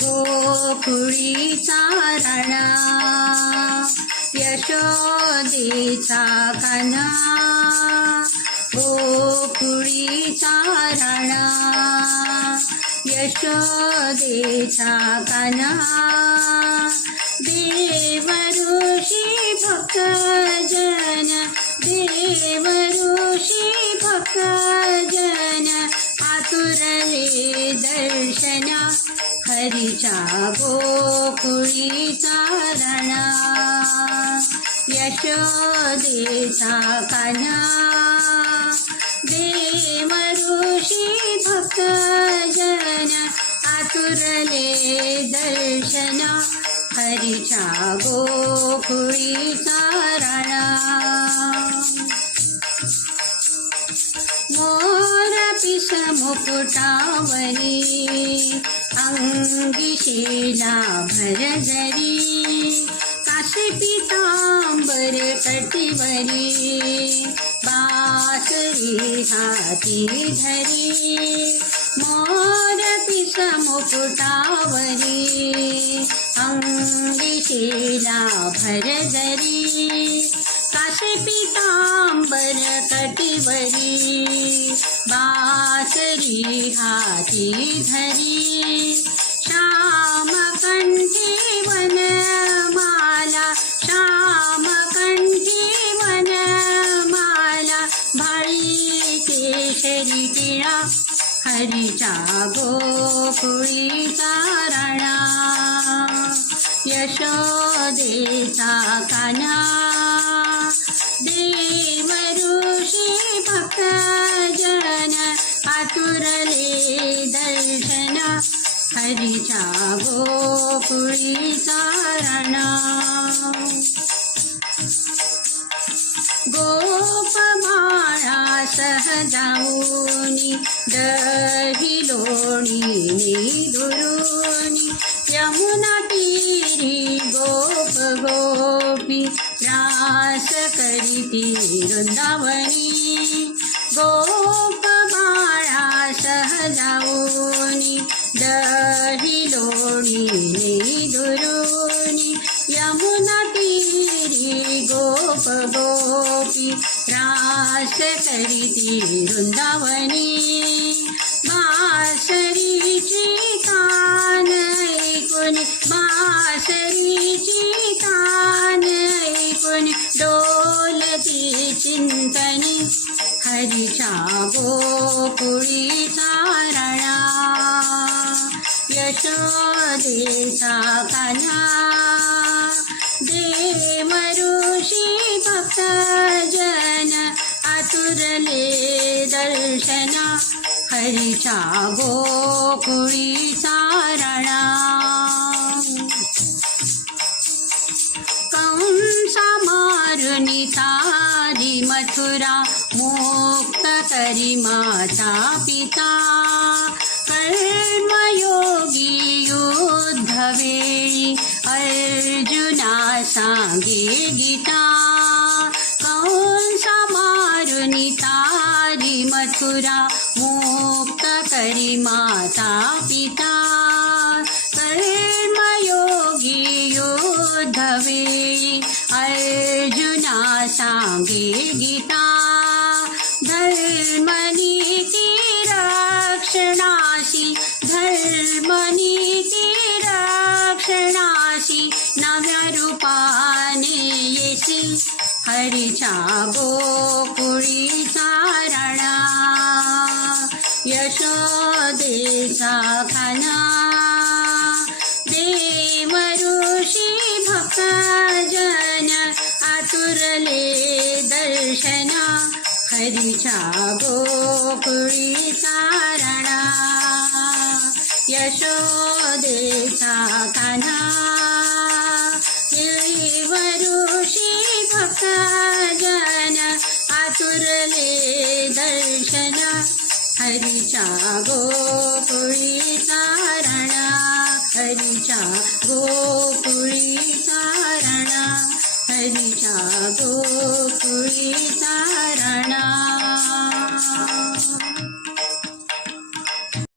गोकुळीचा राणा यशोदेचा कान्हा गोकुळीचा राणा यशोदेचा कान्हा देव ऋषी भक्तजन देव ऋषी भक्तजन आतुरले दर्शना हरीच्या गोकुळीचा राणा यशोदेचा कान्हा देव ऋषी भक्तजन आतुरले दर्शना हरीच्या गोकुळीचा राणा मोर पिस मुकुटावरी अंगी शीला भरजरी काशी पीतांबर कटिवरी बासरी हाती धरी मोर पिस मुकुटावरी अंगी शीला भरजरी काशी पीतांबर कटिवरी बासरी हाती धरी श्यामकंठी वनमाला श्यामकंठी वनमाला भाळी केशरी टिळा हरीच्या गोकुळीचा राणा यशोदेचा कान्हा देव ऋषी भक्तजन आतुरले दर्शना हरीच्या गोकुळीचा राणा गोपमाळा सहजाऊनी दही लोणी दुरुनी यमुना तीरी गोप गोपी रास करीती वृंदावनी गोपमाळा सहजाऊनी दही लोणी दुरुनी यमुना तीरी गोप गोपी रास करीती वृंदावनी बासरीची कान ऐकून बासरीची कान ऐकून डोलती चिंतनी हरीच्या गोकुळीचा राणा यशोदेचा कान्हा देव ऋषी भक्तजन आतुरले दर्शना हरीच्या गोकुळीचा राणा कंसा मारुनी तारी मथुरा मुक्त करी माता पिता कर्मयोगी युद्धवेळी अर्जुना सांगे गीता कंसा मारुनी तारी मथुरा मुक्त करी माता पिता कर्मयोगी युद्धवेळी अर्जुना सांगे गीता धर्मनीती रक्षणाशी धर्मनीती रक्षणाशी नव्या रूपाने येशी हरीच्या गोकुळीचा राणा यशोदेचा कान्हा देव ऋषी भक्तजन आतुरले दर्शना हरीच्या गोकुळीचा राणा यशोदेचा कान्हा देव ऋषी भक्तजन आतुरले दर्शना हरीच्या गोकुळीचा राणा हरीच्या गोकुळीचा राणा हरीच्या गोकुळीचा राणा।